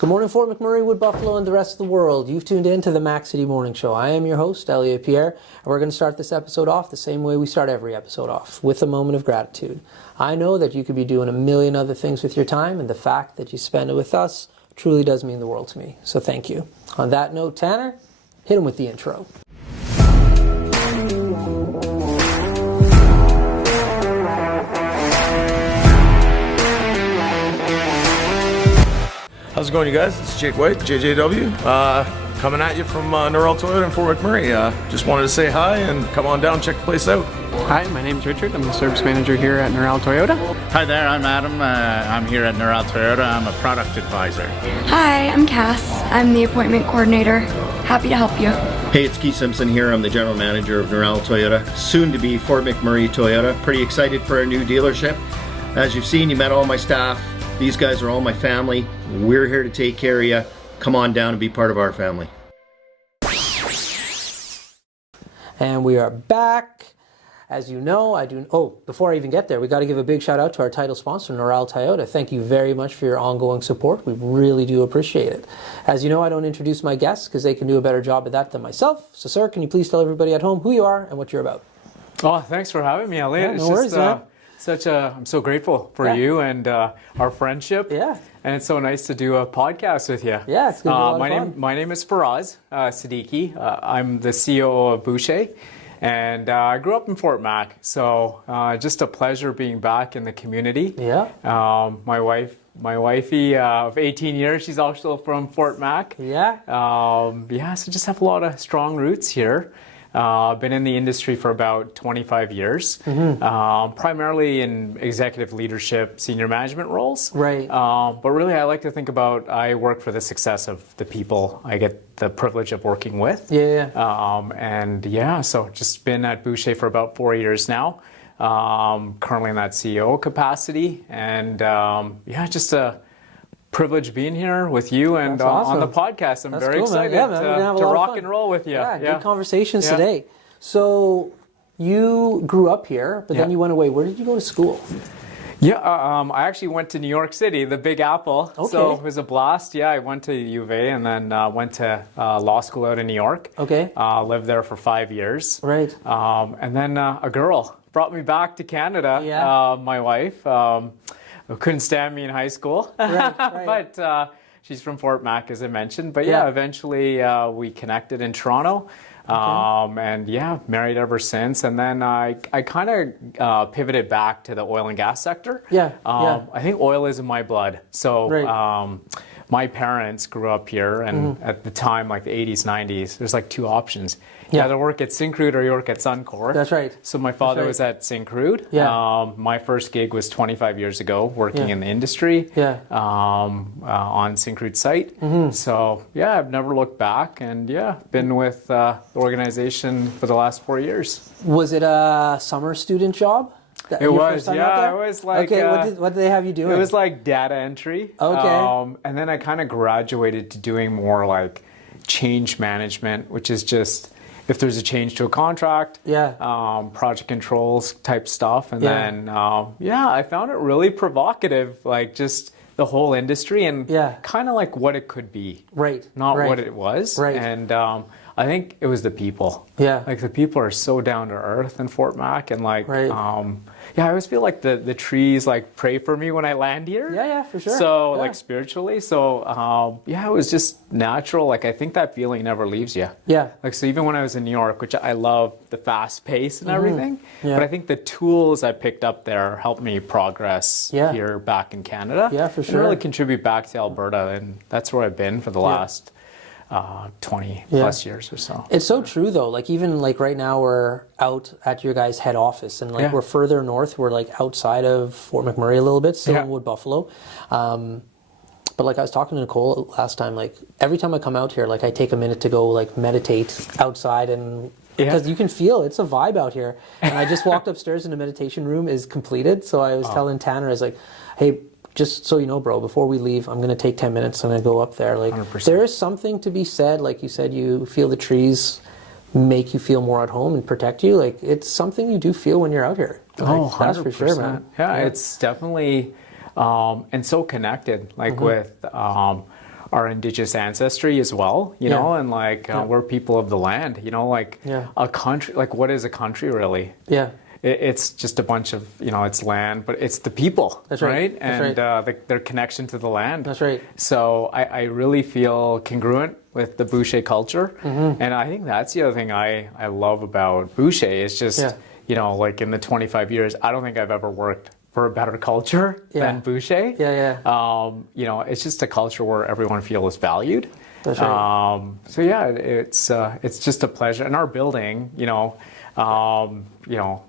Good morning, Fort McMurray, Wood Buffalo, and the rest of the world. You've tuned in to the Mac City Morning Show. I am your host, Elliot Pierre, and we're going to start this episode off the same way we start every episode off, with a moment of gratitude. I know that you could be doing a million other things with your time, and the fact that you spend it with us truly does mean the world to me. So thank you. On that note, Tanner, hit him with the intro. How's it going, you guys? It's Jake White, JJW, coming at you from Norrell Toyota in Fort McMurray. Just wanted to say hi and come on down, check the place out. Hi, my name's Richard. I'm the service manager here at Norrell Toyota. Hi there, I'm Adam. I'm here at Norrell Toyota. I'm a product advisor. Hi, I'm Cass. I'm the appointment coordinator. Happy to help you. Hey, it's Keith Simpson here. I'm the general manager of Norrell Toyota, soon to be Fort McMurray Toyota. Pretty excited for our new dealership. As you've seen, you met all my staff. These guys are all my family. We're here to take care of you. Come on down and be part of our family. And we are back. As you know, before I even get there, we got to give a big shout out to our title sponsor, Norrell Toyota. Thank you very much for your ongoing support. We really do appreciate it. As you know, I don't introduce my guests because they can do a better job at that than myself. So, sir, can you please tell everybody at home who you are and what you're about? Oh, thanks for having me, Elliot. Yeah, no worries, man. I'm so grateful for you and our friendship. Yeah. And it's so nice to do a podcast with you. Yeah, it's going to be a lot of fun. My name is Faraz Siddiqi. I'm the COO of Bouchier. And I grew up in Fort Mac, so just a pleasure being back in the community. Yeah. My wifey of 18 years, she's also from Fort Mac. Yeah. So just have a lot of strong roots here. Been in the industry for about 25 years, primarily in executive leadership, senior management roles. Right. But really, I like to think about I work for the success of the people I get the privilege of working with. Yeah. So just been at Boucher for about 4 years now. Currently in that CEO capacity, and just a privilege being here with you and awesome. On the podcast. I'm That's very cool, excited man. Yeah, man, to rock and roll with you. Yeah, good conversations today. So you grew up here, but then you went away. Where did you go to school? I actually went to New York City, the Big Apple. Okay. So it was a blast. Yeah, I went to U of A and then went to law school out in New York. Okay. Lived there for 5 years. Right. And then a girl brought me back to Canada. Yeah. My wife. Couldn't stand me in high school, right. but she's from Fort Mac, as I mentioned. But eventually we connected in Toronto, married ever since. And then I kind of pivoted back to the oil and gas sector. I think oil is in my blood. So my parents grew up here, and at the time, like the 80s, 90s, there's like two options. You either work at Syncrude or you work at Suncor. That's right. So my father was at Syncrude. Yeah. My first gig was 25 years ago, working in the industry. On Syncrude site. So I've never looked back, and been with the organization for the last 4 years. Was it a summer student job? It was, It was like... Okay, what did they have you doing? It was like data entry. Okay. And then I kind of graduated to doing more like change management, which is just... if there's a change to a contract, project controls type stuff. And then, I found it really provocative, like just the whole industry and kind of like what it could be. Right. Not what it was. Right. And I think it was the people. Yeah. Like the people are so down to earth in Fort Mac, and like, I always feel like the trees like pray for me when I land here. Yeah, for sure. So like spiritually. So it was just natural. Like I think that feeling never leaves you. Yeah. Like so even when I was in New York, which I love the fast pace and everything, but I think the tools I picked up there helped me progress here back in Canada. Yeah, for sure. And really contribute back to Alberta, and that's where I've been for the last 20 plus years or so. It's so true though. Like even like right now we're out at your guys' head office, and like we're further north. We're like outside of Fort McMurray a little bit, still in Wood Buffalo. But like I was talking to Nicole last time, like every time I come out here, like I take a minute to go like meditate outside, and because you can feel it's a vibe out here. And I just walked upstairs and the meditation room is completed. So I was telling Tanner, I was like, hey, just so you know, bro, before we leave, I'm going to take 10 minutes and I go up there. Like 100%. There is something to be said. Like you said, you feel the trees make you feel more at home and protect you. Like it's something you do feel when you're out here. Like, 100%. That's for sure, man. Yeah, it's definitely, and so connected, like with our indigenous ancestry as well, you know, and like we're people of the land, you know, like a country, like what is a country really? Yeah. It's just a bunch of, you know, it's land, but it's the people, That's right? And their connection to the land. That's right. So I really feel congruent with the Bouchier culture. And I think that's the other thing I love about Bouchier is just, you know, like in the 25 years, I don't think I've ever worked for a better culture than Bouchier. You know, it's just a culture where everyone feels valued. That's right. So yeah, it's just a pleasure. And our building, you know,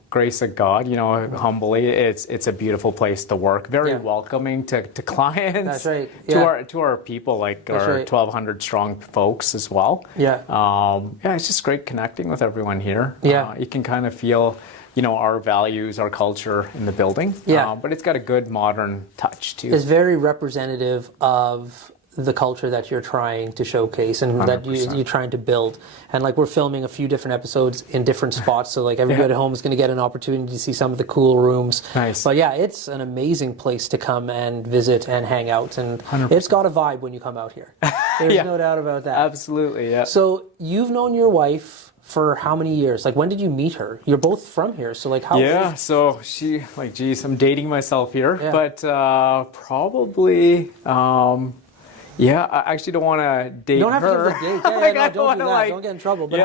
grace of God, you know, humbly, it's a beautiful place to work. Very welcoming to clients. That's right. To our people, like That's our right. 1,200 strong folks as well. It's just great connecting with everyone here. You can kind of feel, you know, our values, our culture in the building. But it's got a good modern touch too. It's very representative of the culture that you're trying to showcase and 100%. That you're trying to build. And like we're filming a few different episodes in different spots, so like everybody at home is going to get an opportunity to see some of the cool rooms. Nice. But yeah, it's an amazing place to come and visit and hang out, and 100%. It's got a vibe when you come out here. There's no doubt about that. Absolutely, yeah. So you've known your wife for how many years? Like when did you meet her? You're both from here, so like how? Yeah, so she, like, geez, I'm dating myself here, but probably. I actually don't want to date her. You don't have to give the date. Don't do that. Like, don't get in trouble. But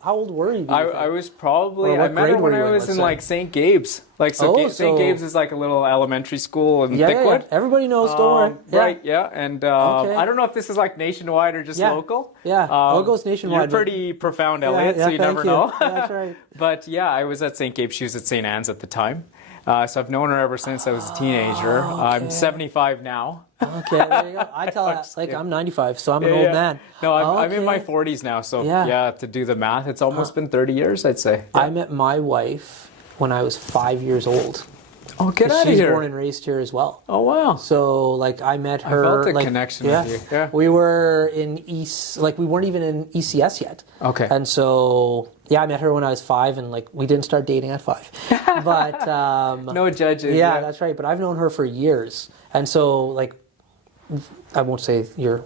how old were you? I was probably, I met her when I was in like St. Gabe's. Like, St. Gabe's is like a little elementary school in Thickwood. Everybody knows, don't worry. Right, and I don't know if this is like nationwide or just local. It goes nationwide. You're pretty profound, Elliot, so you never know. That's right. But yeah, I was at St. Gabe's. She was at St. Anne's at the time. So I've known her ever since I was a teenager. I'm 75 now. Okay, there you go. I tell her, like, I'm 95, so I'm an old man. No, I'm in my 40s now, so to do the math, it's almost been 30 years, I'd say. I met my wife when I was 5 years old. Oh, get out of here. She's born and raised here as well. Oh, wow. So, like, I met her. I felt a connection with you. Yeah. We were in we weren't even in ECS yet. Okay. And so, I met her when I was 5, and, like, we didn't start dating at 5. But, no judging. Yeah, that's right. But I've known her for years. And so, like, I won't say your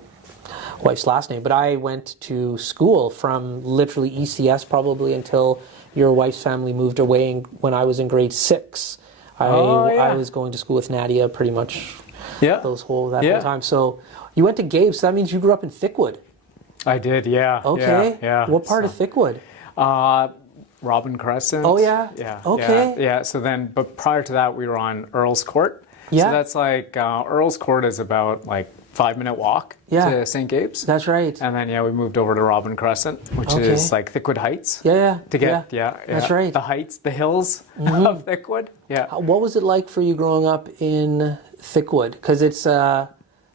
wife's last name, but I went to school from literally ECS probably until your wife's family moved away when I was in grade 6. I was going to school with Nadia pretty much that whole time. So you went to Gabe's, so that means you grew up in Thickwood. I did, yeah. Okay. Yeah. What part of Thickwood? Robin Crescent. Oh, yeah? Yeah. Okay. Yeah, so then, but prior to that, we were on Earl's Court. Yeah. So that's like, Earl's Court is about like 5-minute walk to St. Gabe's. That's right. And then, we moved over to Robin Crescent, which is like Thickwood Heights. Yeah. To get, That's right. The heights, the hills of Thickwood. Yeah. What was it like for you growing up in Thickwood? Because it's...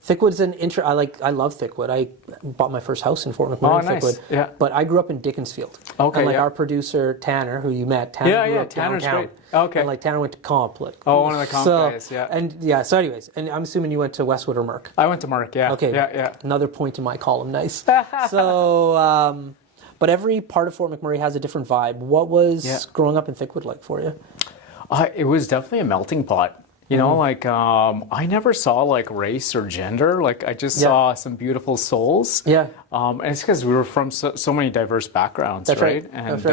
Thickwood's an I love Thickwood. I bought my first house in Fort McMurray, Thickwood. Yeah. But I grew up in Dickinsfield. Okay. And our producer Tanner, who you met, Tanner grew up Tanner's downtown. great. Okay. And Tanner went to comp. One of the comp guys. Yeah. And so anyways, and I'm assuming you went to Westwood or Merck. I went to Merck. Yeah. Okay. Yeah. Another point in my column. Nice. So, but every part of Fort McMurray has a different vibe. What was growing up in Thickwood like for you? It was definitely a melting pot. You know, like, I never saw, like, race or gender. Like, I just saw some beautiful souls. Yeah. And it's because we were from so many diverse backgrounds, That's right? And, That's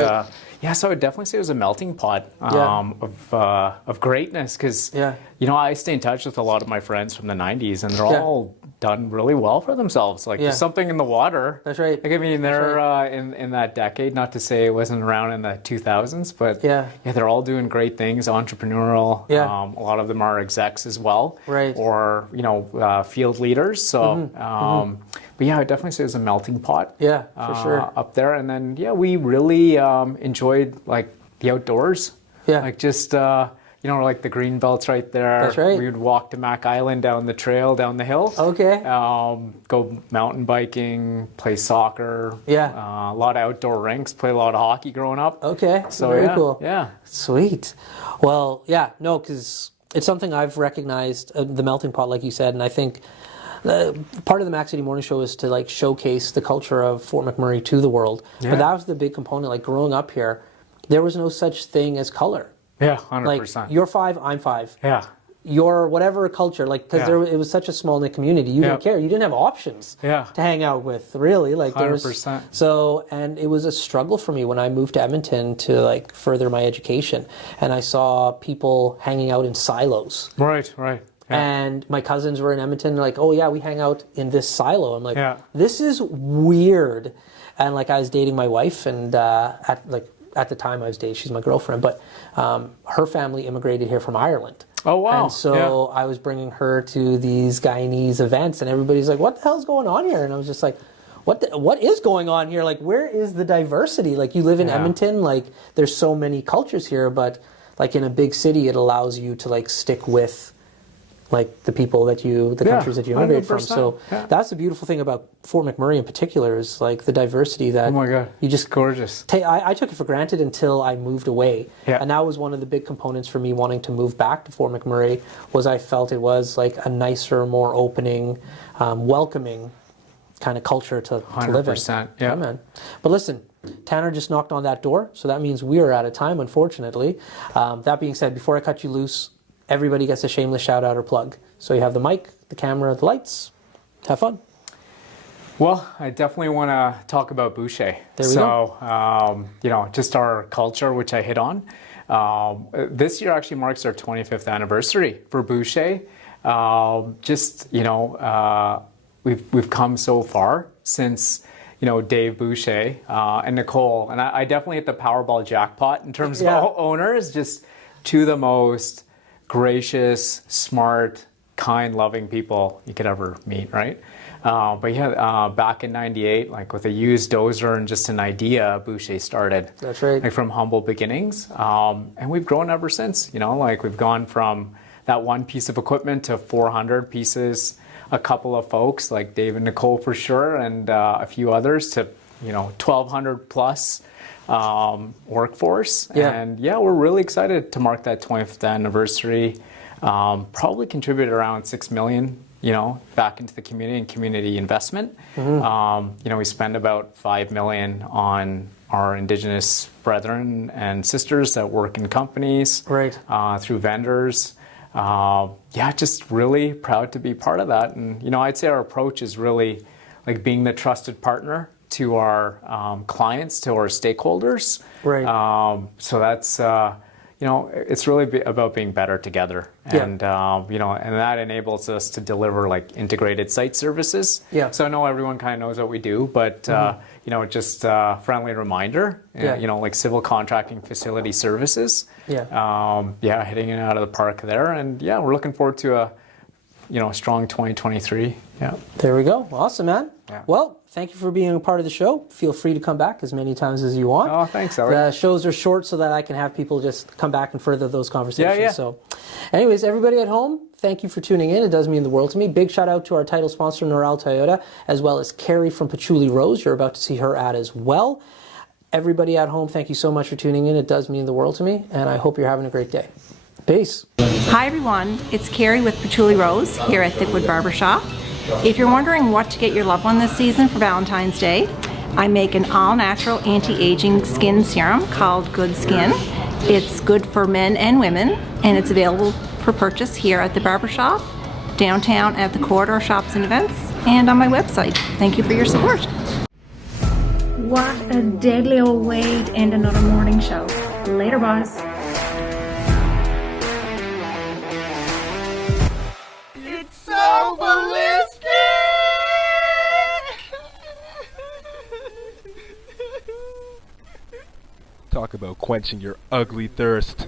right. So I would definitely say it was a melting pot of greatness. Because, you know, I stay in touch with a lot of my friends from the 90s, and they're all done really well for themselves. Like, there's something in the water. That's right. Like, I mean, they're in that decade, not to say it wasn't around in the 2000s, but they're all doing great things, entrepreneurial. A lot of them are execs as well. Right. Or, you know, field leaders. So, but yeah, I definitely say it was a melting pot. Yeah, for sure. Up there. And then, we really enjoyed, like, the outdoors. Yeah. Like, just... you know, like the green belts right there. That's right. We would walk to Mac Island down the trail, down the hill. Okay. Go mountain biking, play soccer. Yeah. A lot of outdoor rinks, play a lot of hockey growing up. Okay. So very cool. Yeah. Sweet. Well, because it's something I've recognized, the melting pot, like you said, and I think part of the Mac City Morning Show is to like showcase the culture of Fort McMurray to the world. Yeah. But that was the big component. Like growing up here, there was no such thing as color. Yeah, 100%. Like, you're 5, I'm 5. Yeah. your whatever culture, like, because it was such a small knit community, you didn't care. You didn't have options to hang out with, really. Like, 100%. So, and it was a struggle for me when I moved to Edmonton to like further my education, and I saw people hanging out in silos. Right. Yeah. And my cousins were in Edmonton, like, oh yeah, we hang out in this silo. I'm like, this is weird. And like, I was dating my wife, and at the time I was dating, she's my girlfriend, but her family immigrated here from Ireland. Oh, wow. And so I was bringing her to these Guyanese events, and everybody's like, what the hell's going on here? And I was just like, what is going on here? Like, where is the diversity? Like, you live in Edmonton, like, there's so many cultures here, but like in a big city, it allows you to like stick with like the people that the countries that you immigrate from. So that's the beautiful thing about Fort McMurray in particular, is like the diversity that you just gorgeous. I took it for granted until I moved away. And that was one of the big components for me wanting to move back to Fort McMurray, was I felt it was like a nicer, more opening, welcoming kind of culture to live in. 100%. Yeah, man. But listen, Tanner just knocked on that door, so that means we are out of time, unfortunately. That being said, before I cut you loose, everybody gets a shameless shout out or plug. So you have the mic, the camera, the lights. Have fun. Well, I definitely want to talk about Bouchier. There we go. You know, just our culture, which I hit on. This year actually marks our 25th anniversary for Bouchier. We've come so far since, you know, Dave Bouchier and Nicole. And I definitely hit the Powerball jackpot in terms of owners. Just two of the most gracious, smart, kind, loving people you could ever meet, right? Back in '98, like with a used dozer and just an idea, Bouchier started. That's right. Like from humble beginnings. And we've grown ever since, you know, like we've gone from that one piece of equipment to 400 pieces, a couple of folks like Dave and Nicole for sure, and a few others to, you know, 1,200 plus workforce. And we're really excited to mark that 20th anniversary. Probably contributed around $6 million, you know, back into the community and community investment. You know, we spend about $5 million on our Indigenous brethren and sisters that work in companies, through vendors. Just really proud to be part of that. And, you know, I'd say our approach is really like being the trusted partner to our clients, to our stakeholders. So that's, you know, it's really about being better together. And, you know, and that enables us to deliver like integrated site services. So I know everyone kind of knows what we do, but, you know, just a friendly reminder, you know, like civil contracting facility services. Hitting it out of the park there. And we're looking forward to a, you know, strong 2023. There we go. Awesome, man. Well, thank you for being a part of the show. Feel free to come back as many times as you want. Oh, thanks, Elliot. The shows are short so that I can have people just come back and further those conversations. So anyways, everybody at home, thank you for tuning in. It does mean the world to me. Big shout out to our title sponsor, Norel Toyota, as well as Carrie from Patchouli Rose. You're about to see her ad as well. Everybody at home, thank you so much for tuning in. It does mean the world to me, and I hope you're having a great day. Peace. Hi everyone, it's Carrie with Patchouli Rose here at Thickwood Barbershop. If you're wondering what to get your loved one this season for Valentine's Day, I make an all-natural anti-aging skin serum called Good Skin. It's good for men and women, and it's available for purchase here at the Barbershop, downtown at the Corridor Shops and Events, and on my website. Thank you for your support. What a deadly old way to end another morning show. Later, boss. It's so ballistic! Talk about quenching your ugly thirst.